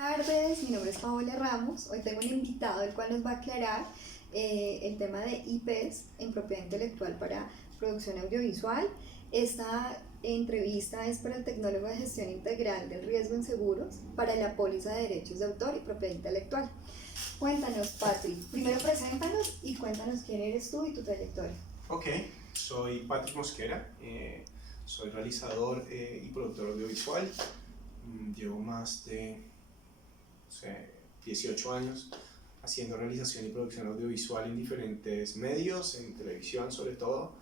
tardes, mi nombre es Paola Ramos. Hoy tengo un invitado el cual nos va a aclarar el tema de IPs en propiedad intelectual para producción audiovisual. Esta entrevista es para el tecnólogo de gestión integral del riesgo en seguros para la póliza de derechos de autor y propiedad intelectual. Cuéntanos, Patrick, primero preséntanos y cuéntanos quién eres tú y tu trayectoria. Ok, soy Patrick Mosquera, soy realizador y productor audiovisual. Llevo más de 18 años haciendo realización y producción audiovisual en diferentes medios, en televisión sobre todo,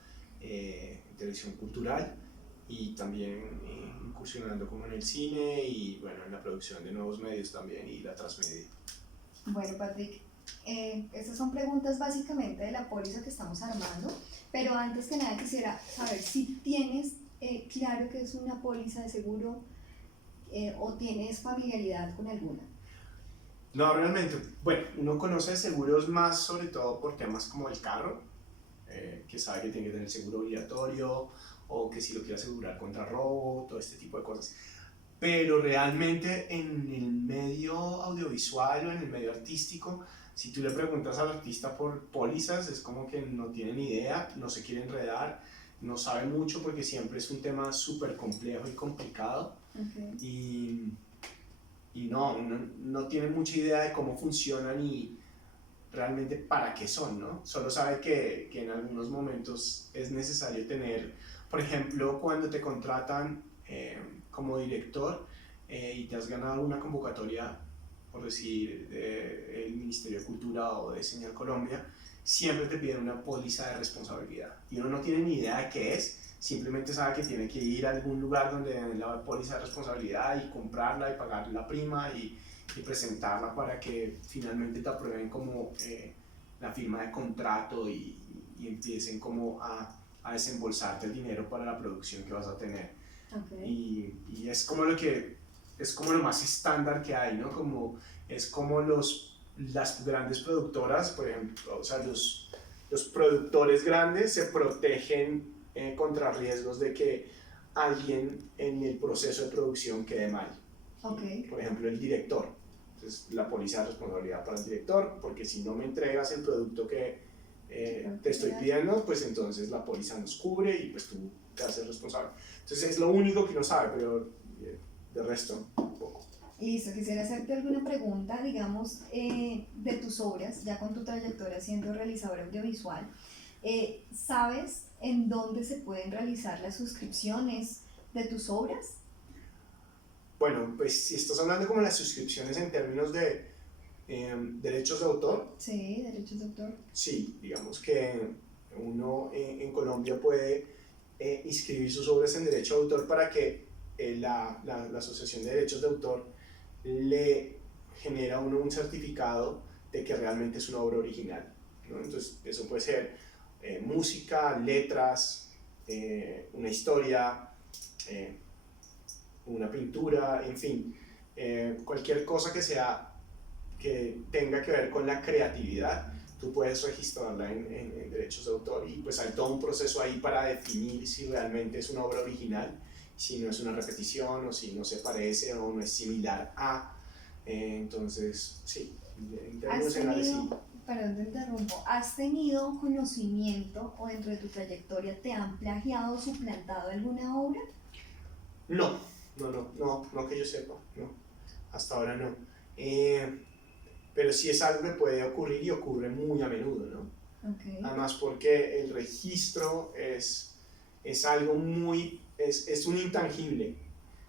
en televisión cultural y también incursionando como en el cine y bueno, en la producción de nuevos medios también y la transmedia. Bueno, Patrick, estas son preguntas básicamente de la póliza que estamos armando, pero antes que nada quisiera saber si tienes claro que es una póliza de seguro o tienes familiaridad con alguna. No, realmente, bueno, uno conoce seguros más sobre todo por temas como el carro, que sabe que tiene que tener seguro obligatorio o que si lo quiere asegurar contra robo, todo este tipo de cosas. Pero realmente en el medio audiovisual o en el medio artístico, si tú le preguntas al artista por pólizas, es como que no tiene ni idea, no se quiere enredar, no sabe mucho porque siempre es un tema súper complejo y complicado. Okay. Y no tiene mucha idea de cómo funcionan y realmente para qué son, ¿no? Solo sabe que en algunos momentos es necesario tener, por ejemplo, cuando te contratan como director y te has ganado una convocatoria, por decir, del Ministerio de Cultura o de Señal Colombia, siempre te piden una póliza de responsabilidad y uno no tiene ni idea de qué es, simplemente sabe que tiene que ir a algún lugar donde den la póliza de responsabilidad y comprarla y pagar la prima y presentarla para que finalmente te aprueben como la firma de contrato y empiecen como a desembolsarte el dinero para la producción que vas a tener. Okay. Y es como es como lo más estándar que hay, ¿no? Es como las grandes productoras, por ejemplo, o sea, los productores grandes se protegen contra riesgos de que alguien en el proceso de producción quede mal. Okay. Por ejemplo, el director. Entonces, la póliza de responsabilidad para el director, porque si no me entregas el producto que te estoy pidiendo, pues entonces la póliza nos cubre y pues tú te haces responsable. Entonces, es lo único que uno sabe, pero de resto, poco. Listo, quisiera hacerte alguna pregunta, digamos, de tus obras, ya con tu trayectoria siendo realizador audiovisual. ¿Sabes en dónde se pueden realizar las suscripciones de tus obras? Bueno, pues si estás hablando como las suscripciones en términos de derechos de autor. Sí, derechos de autor. Sí, digamos que uno en Colombia puede inscribir sus obras en derecho de autor para que la Asociación de Derechos de Autor le genera a uno un certificado de que realmente es una obra original, ¿no? Entonces eso puede ser música, letras, una historia, una pintura, en fin, cualquier cosa que tenga que ver con la creatividad, tú puedes registrarla en derechos de autor y pues hay todo un proceso ahí para definir si realmente es una obra original, si no es una repetición o si no se parece o no es similar a. Entonces, sí, en términos generales sí. Perdón, te interrumpo. ¿Has tenido conocimiento o dentro de tu trayectoria te han plagiado o suplantado alguna obra? No que yo sepa, no, hasta ahora no. Pero sí es algo que puede ocurrir y ocurre muy a menudo, ¿no? Okay. Además porque el registro es algo es un intangible.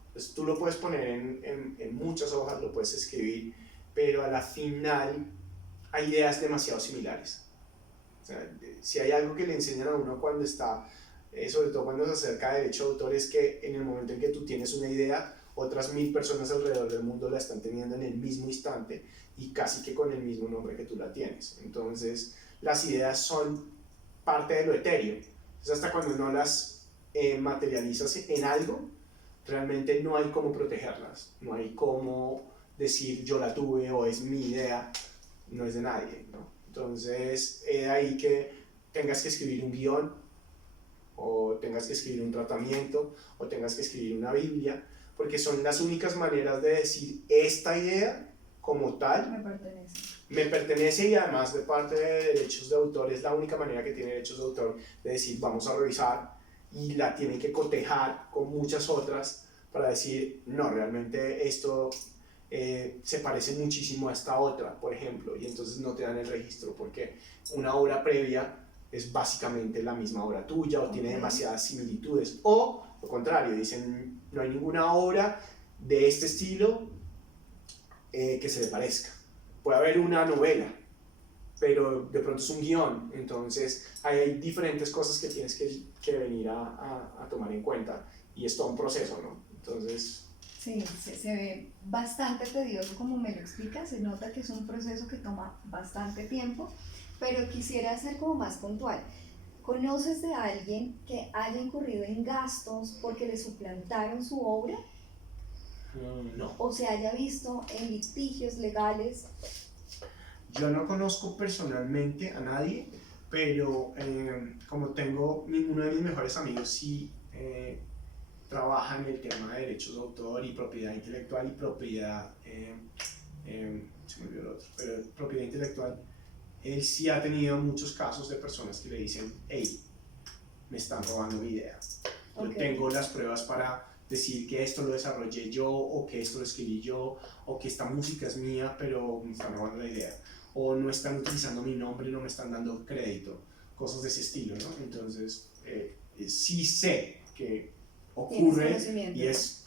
Entonces tú lo puedes poner en muchas hojas, lo puedes escribir, pero a la final hay ideas demasiado similares. O sea, si hay algo que le enseñan a uno cuando está, sobre todo cuando se acerca a derecho de autor, es que en el momento en que tú tienes una idea, otras 1000 personas alrededor del mundo la están teniendo en el mismo instante y casi que con el mismo nombre que tú la tienes. Entonces, las ideas son parte de lo etéreo. Entonces, hasta cuando no las materializas en algo, realmente no hay cómo protegerlas. No hay cómo decir yo la tuve o es mi idea, no es de nadie, ¿no? Entonces, ahí que tengas que escribir un guión o tengas que escribir un tratamiento o tengas que escribir una Biblia, porque son las únicas maneras de decir esta idea como tal me pertenece, y además de parte de derechos de autor es la única manera que tiene derechos de autor de decir vamos a revisar, y la tienen que cotejar con muchas otras para decir no, realmente esto se parece muchísimo a esta otra, por ejemplo, y entonces no te dan el registro porque una obra previa es básicamente la misma obra tuya o tiene demasiadas similitudes, o lo contrario, dicen no hay ninguna obra de este estilo que se le parezca. Puede haber una novela, pero de pronto es un guión, entonces hay diferentes cosas que tienes que venir a tomar en cuenta, y es todo un proceso, ¿no? Entonces... Sí, se ve bastante tedioso como me lo explicas, se nota que es un proceso que toma bastante tiempo, pero quisiera ser como más puntual. ¿Conoces de alguien que haya incurrido en gastos porque le suplantaron su obra? No. ¿O se haya visto en litigios legales? Yo no conozco personalmente a nadie, pero como tengo uno de mis mejores amigos sí trabaja en el tema de derechos de autor y propiedad intelectual y propiedad, se me olvidó el otro, pero propiedad intelectual, él sí ha tenido muchos casos de personas que le dicen, hey, me están robando mi idea. Yo tengo las pruebas para decir que esto lo desarrollé yo, o que esto lo escribí yo, o que esta música es mía, pero me están robando la idea. O no están utilizando mi nombre, no me están dando crédito, cosas de ese estilo, ¿no? Entonces, sí sé que ocurre, y es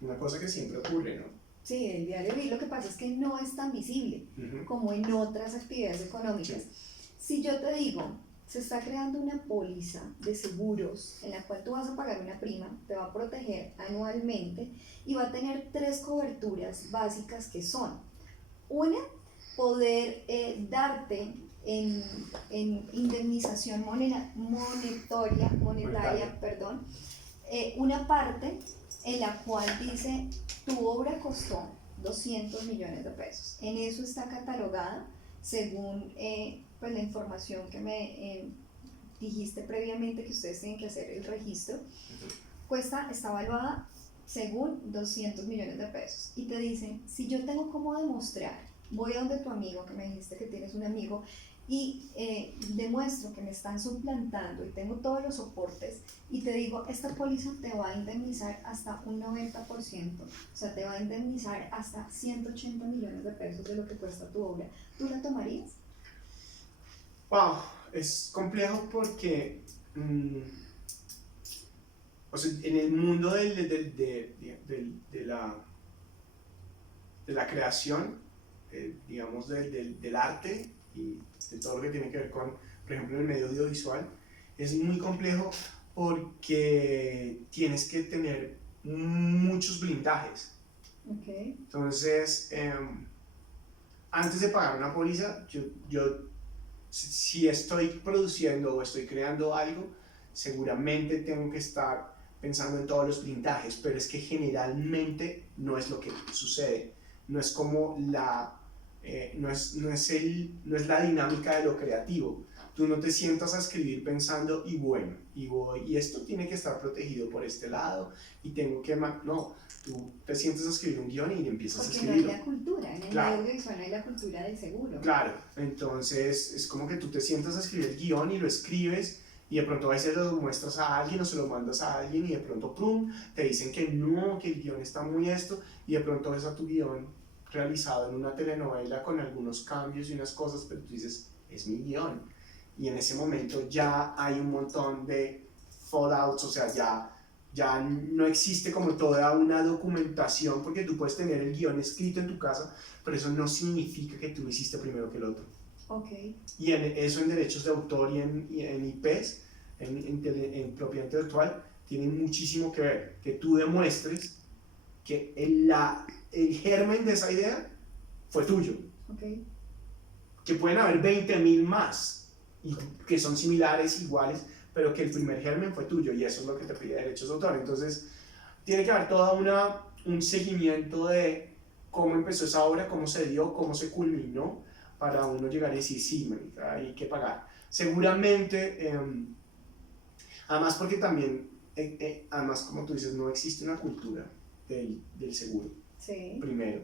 una cosa que siempre ocurre, ¿no? Sí, el diario vivir, lo que pasa es que no es tan visible como en otras actividades económicas. Sí. Si yo te digo, se está creando una póliza de seguros en la cual tú vas a pagar una prima, te va a proteger anualmente y va a tener 3 coberturas básicas que son: una, poder darte en indemnización monetaria, una parte en la cual dice tu obra costó 200 millones de pesos. En eso está catalogada, según pues la información que me dijiste previamente, que ustedes tienen que hacer el registro. Está evaluada según 200 millones de pesos. Y te dicen, si yo tengo cómo demostrar, voy a donde tu amigo, que me dijiste que tienes un amigo, y demuestro que me están suplantando y tengo todos los soportes, y te digo, esta póliza te va a indemnizar hasta un 90%, o sea, te va a indemnizar hasta 180 millones de pesos de lo que cuesta tu obra, ¿tú la tomarías? Wow, es complejo porque o sea, en el mundo de la creación, digamos del arte y de todo lo que tiene que ver con, por ejemplo, el medio audiovisual, es muy complejo porque tienes que tener muchos blindajes. Entonces, antes de pagar una póliza, yo si estoy produciendo o estoy creando algo, seguramente tengo que estar pensando en todos los blindajes, pero es que generalmente no es lo que sucede. No es como no es la dinámica de lo creativo. Tú no te sientas a escribir pensando, y esto tiene que estar protegido por este lado, y tengo que... No, tú te sientas a escribir un guión y empiezas a escribirlo. Porque no hay la cultura, en el medio audiovisual no hay la cultura del seguro. Claro, entonces es como que tú te sientas a escribir el guión y lo escribes, y de pronto a veces lo muestras a alguien o se lo mandas a alguien, y de pronto ¡pum!, te dicen que no, que el guión está muy esto, y de pronto ves a tu guión realizado en una telenovela con algunos cambios y unas cosas, pero tú dices, es mi guión. Y en ese momento ya hay un montón de fallouts, o sea, ya no existe como toda una documentación, porque tú puedes tener el guión escrito en tu casa, pero eso no significa que tú lo hiciste primero que el otro. Y eso en derechos de autor y en IPs, en propiedad intelectual, tiene muchísimo que ver, que tú demuestres que el germen de esa idea fue tuyo. Que pueden haber 20.000 más, y que son similares, iguales, pero que el primer germen fue tuyo, y eso es lo que te pide derechos de autor. Entonces, tiene que haber todo un seguimiento de cómo empezó esa obra, cómo se dio, cómo se culminó, para uno llegar y decir, sí, hay que pagar. Seguramente, además porque también, además como tú dices, no existe una cultura. del seguro, Sí. primero.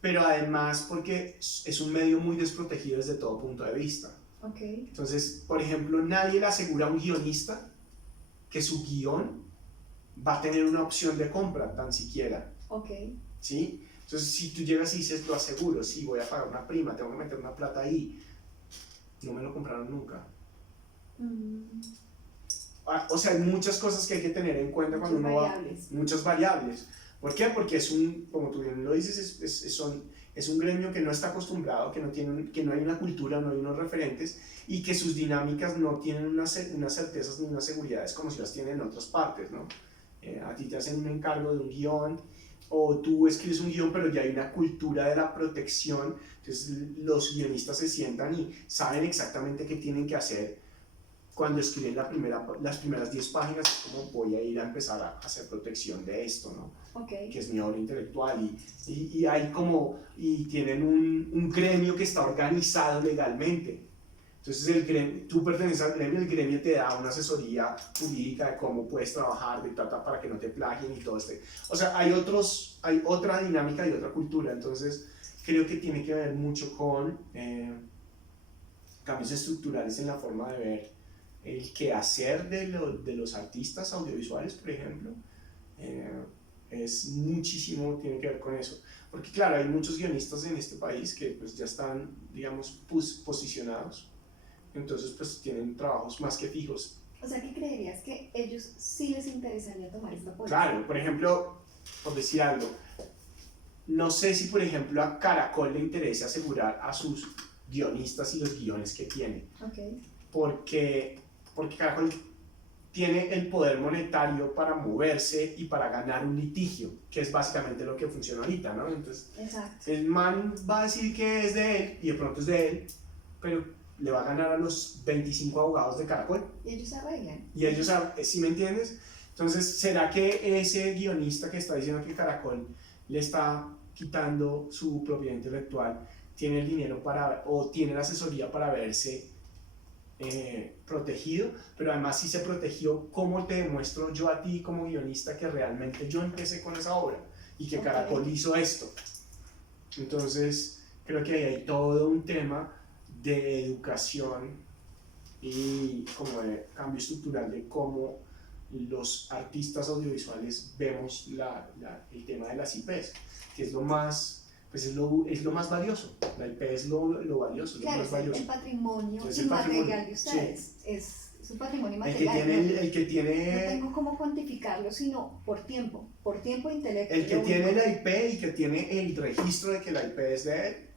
Pero además porque es un medio muy desprotegido desde todo punto de vista. Ok. Entonces, por ejemplo, nadie le asegura a un guionista que su guión va a tener una opción de compra, tan siquiera. Ok. ¿Sí? Entonces, si tú llegas y dices, lo aseguro, sí, voy a pagar una prima, tengo que meter una plata ahí, no me lo compraron nunca. O sea, hay muchas cosas que hay que tener en cuenta cuando uno va. Muchas variables. ¿Por qué? Porque es un, como tú bien lo dices, es un gremio que no está acostumbrado, que no hay una cultura, no hay unos referentes y que sus dinámicas no tienen unas certezas ni unas seguridades como si las tienen en otras partes, ¿no? A ti te hacen un encargo de un guión o tú escribes un guión, pero ya hay una cultura de la protección, entonces los guionistas se sientan y saben exactamente qué tienen que hacer cuando escriben las primeras 10 páginas, es como voy a ir a empezar a hacer protección de esto, ¿no? Okay. Que es mi obra intelectual y hay como, y tienen un gremio que está organizado legalmente. Entonces el gremio, tú perteneces al gremio, el gremio te da una asesoría jurídica de cómo puedes trabajar, para que no te plagien y todo esto. O sea, hay otra dinámica y otra cultura, entonces creo que tiene que ver mucho con cambios estructurales en la forma de ver el quehacer de los artistas audiovisuales, por ejemplo. Es muchísimo, tiene que ver con eso. Porque claro, hay muchos guionistas en este país que pues ya están, digamos, posicionados. Entonces pues tienen trabajos más que fijos. O sea, ¿qué creerías que ellos sí les interesaría tomar esta póliza? Claro, por ejemplo, por decir algo, no sé si por ejemplo a Caracol le interesa asegurar a sus guionistas y los guiones que tiene. Okay. Porque Caracol tiene el poder monetario para moverse y para ganar un litigio, que es básicamente lo que funciona ahorita, ¿no? Entonces, exacto, el man va a decir que es de él y de pronto es de él, pero le va a ganar a los 25 abogados de Caracol. Y ellos se arreglan. Y ellos, ¿sí me entiendes? Entonces, ¿será que ese guionista que está diciendo que Caracol le está quitando su propiedad intelectual tiene el dinero o tiene la asesoría para verse protegido? Pero además, si se protegió, ¿cómo te demuestro yo a ti como guionista que realmente yo empecé con esa obra y que Caracol hizo esto? Entonces creo que ahí hay todo un tema de educación y como de cambio estructural de cómo los artistas audiovisuales vemos el tema de las IPs, que es lo más, pues es lo más valioso. La IP es lo valioso, claro, lo más valioso. El patrimonio inmaterial de ustedes, sí. Es su patrimonio inmaterial. El que tiene, no tengo cómo cuantificarlo, sino por tiempo intelectual. El que tiene la IP y que tiene el registro de que la IP es de él,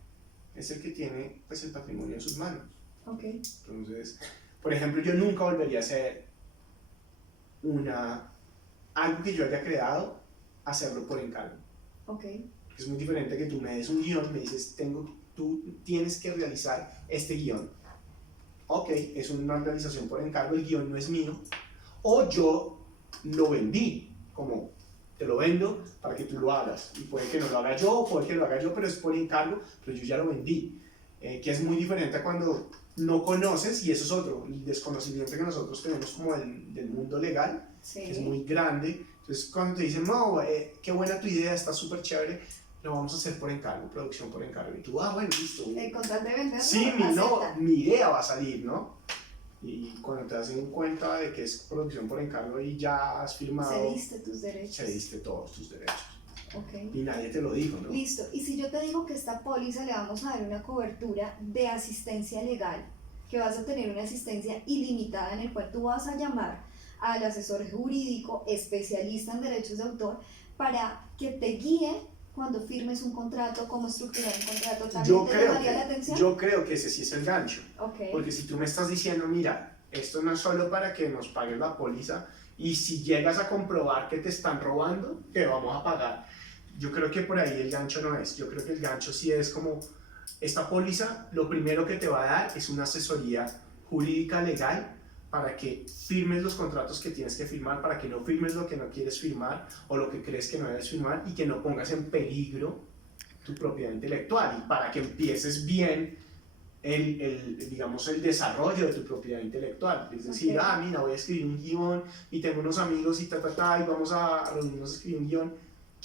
es el que tiene pues el patrimonio en sus manos. Okay. Entonces, por ejemplo, yo nunca volvería a hacer algo que yo haya creado, hacerlo por encargo. Okay. Es muy diferente que tú me des un guión, me dices, tú tienes que realizar este guión. Ok, es una realización por encargo, el guión no es mío. O yo lo vendí, como te lo vendo para que tú lo hagas. Y puede que no lo haga yo, puede que lo haga yo, pero es por encargo, pero yo ya lo vendí. Que es muy diferente a cuando no conoces, y eso es otro, el desconocimiento que nosotros tenemos como del mundo legal, sí. Que es muy grande. Entonces cuando te dicen, no, qué buena tu idea, está súper chévere, lo vamos a hacer por encargo, producción por encargo. Y tú, bueno, listo. Con tal de venderlo, sí, mi idea va a salir, ¿no? Y cuando te das cuenta de que es producción por encargo y ya has firmado, cediste tus derechos. Cediste todos tus derechos. Okay. Y nadie te lo dijo, ¿no? Listo. Y si yo te digo que esta póliza le vamos a dar una cobertura de asistencia legal, que vas a tener una asistencia ilimitada en el cual tú vas a llamar al asesor jurídico especialista en derechos de autor para que te guíe cuando firmes un contrato, cómo estructurar un contrato, ¿también te llamaría la atención? Yo creo que ese sí es el gancho. Okay. Porque si tú me estás diciendo, mira, esto no es solo para que nos pagues la póliza, y si llegas a comprobar que te están robando, te vamos a pagar. Yo creo que por ahí el gancho no es. Yo creo que el gancho sí es como, esta póliza lo primero que te va a dar es una asesoría jurídica legal para que firmes los contratos que tienes que firmar, para que no firmes lo que no quieres firmar o lo que crees que no debes firmar y que no pongas en peligro tu propiedad intelectual, y para que empieces bien digamos, el desarrollo de tu propiedad intelectual. Es decir, mira, voy a escribir un guión y tengo unos amigos y y vamos a reunirnos a escribir un guión.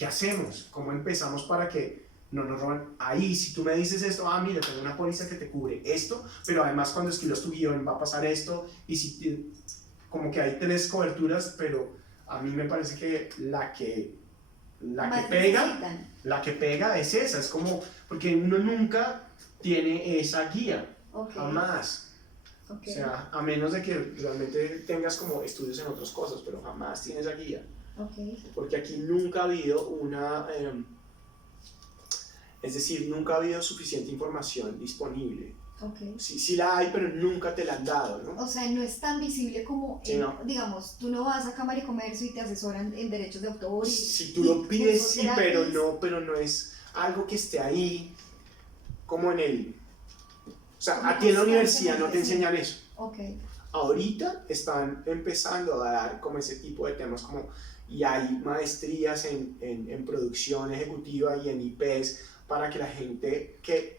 ¿qué hacemos? ¿Cómo empezamos para que no nos roben? Ahí, si tú me dices esto, mira, tengo una póliza que te cubre esto, pero además cuando escribas tu guión va a pasar esto, y si como que hay 3 coberturas, pero a mí me parece que la que pega es esa, es como, porque uno nunca tiene esa guía, jamás. O sea, a menos de que realmente tengas como estudios en otras cosas, pero jamás tienes esa guía. Porque aquí nunca ha habido es decir, nunca ha habido suficiente información disponible. Sí la hay, pero nunca te la han dado, ¿no? O sea, no es tan visible como, sí, no. Digamos, tú no vas a Cámara de Comercio y te asesoran en derechos de autor. Si tú lo pides, sí, pero no es algo que esté ahí como en el... O sea, a ti en la universidad no te enseñan eso. Ahorita están empezando a dar como ese tipo de temas como, y hay maestrías en producción ejecutiva y en IPs para que la gente que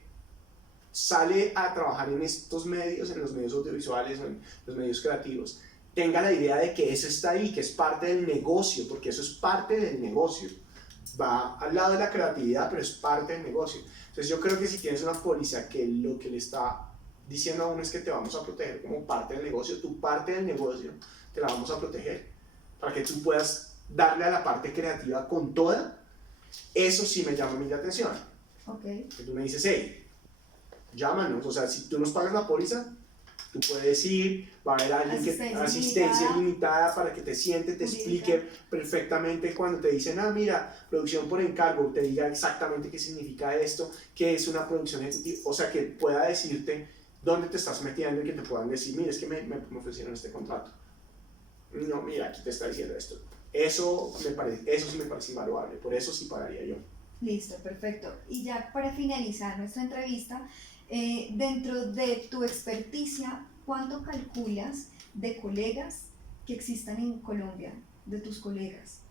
sale a trabajar en estos medios, en los medios audiovisuales o en los medios creativos, tenga la idea de que eso está ahí, que es parte del negocio, porque eso es parte del negocio. Va al lado de la creatividad, pero es parte del negocio. Entonces yo creo que si tienes una póliza que lo que le está diciendo a uno es que te vamos a proteger como parte del negocio, tu parte del negocio te la vamos a proteger para que tú puedas darle a la parte creativa con toda, eso sí me llama a mí la atención. Que tú me dices, hey, llámanos, o sea, si tú nos pagas la póliza, tú puedes ir, va a haber alguien asistencia limitada para que te siente, te explique perfectamente cuando te dicen, mira, producción por encargo, te diga exactamente qué significa esto, qué es una producción ejecutiva, o sea, que pueda decirte dónde te estás metiendo y que te puedan decir, mira, es que me ofrecieron este contrato. No, mira, aquí te está diciendo esto. Eso sí me parece invaluable, por eso sí pagaría yo. Listo, perfecto. Y ya para finalizar nuestra entrevista, dentro de tu experticia, ¿cuánto calculas de colegas que existan en Colombia, de tus colegas?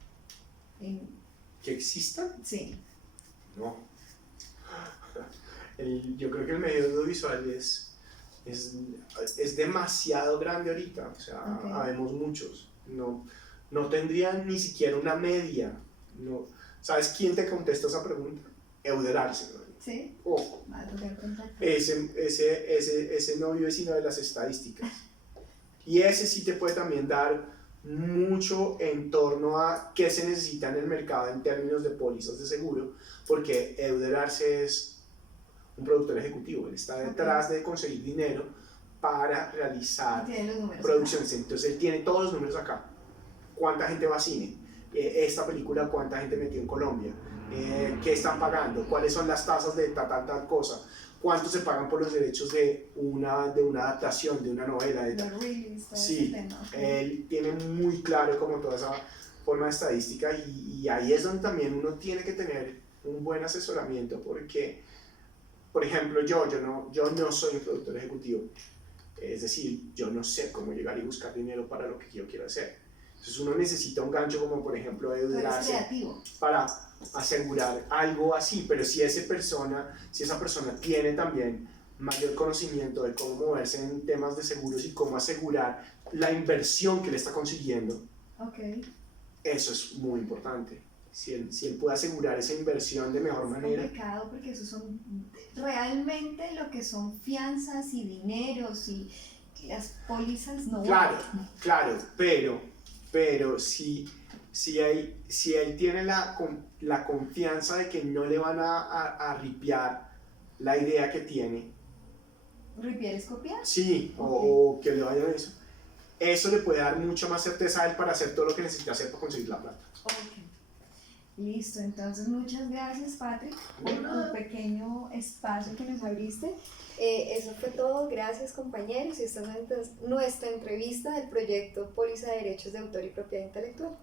¿Que existan? Sí. No. Yo creo que el medio audiovisual es demasiado grande ahorita, o sea, habemos muchos. No tendrían ni siquiera una media. No. ¿Sabes quién te contesta esa pregunta? Euder Arce. ¿Sí? Ese no vive sino de las estadísticas. Y ese sí te puede también dar mucho en torno a qué se necesita en el mercado en términos de pólizas de seguro, porque Euder Arce es un productor ejecutivo, él está detrás de conseguir dinero para realizar producciones. Entonces él tiene todos los números acá. ¿Cuánta gente va a cine? Esta película, ¿cuánta gente metió en Colombia? ¿Qué están pagando? ¿Cuáles son las tasas de tal cosa? ¿Cuánto se pagan por los derechos de una adaptación, de una novela? Sí, él tiene muy claro como toda esa forma de estadística y ahí es donde también uno tiene que tener un buen asesoramiento porque, por ejemplo, yo no soy un productor ejecutivo, es decir, yo no sé cómo llegar y buscar dinero para lo que yo quiero hacer. Entonces uno necesita un gancho como por ejemplo Euder Arce para asegurar algo así, pero si esa persona tiene también mayor conocimiento de cómo moverse en temas de seguros y cómo asegurar la inversión que le está consiguiendo, eso es muy importante. Si él puede asegurar esa inversión de mejor manera. Es complicado porque eso son realmente lo que son fianzas y dineros y las pólizas no. Claro, pero si él tiene la confianza de que no le van a ripiar la idea que tiene. ¿Ripiar es copiar? Sí, o que le vayan a eso le puede dar mucha más certeza a él para hacer todo lo que necesita hacer para conseguir la plata. Listo, entonces muchas gracias Patrick por tu pequeño espacio que nos abriste. Eso fue todo, gracias compañeros, y esta es nuestra entrevista del proyecto Póliza de Derechos de Autor y Propiedad Intelectual.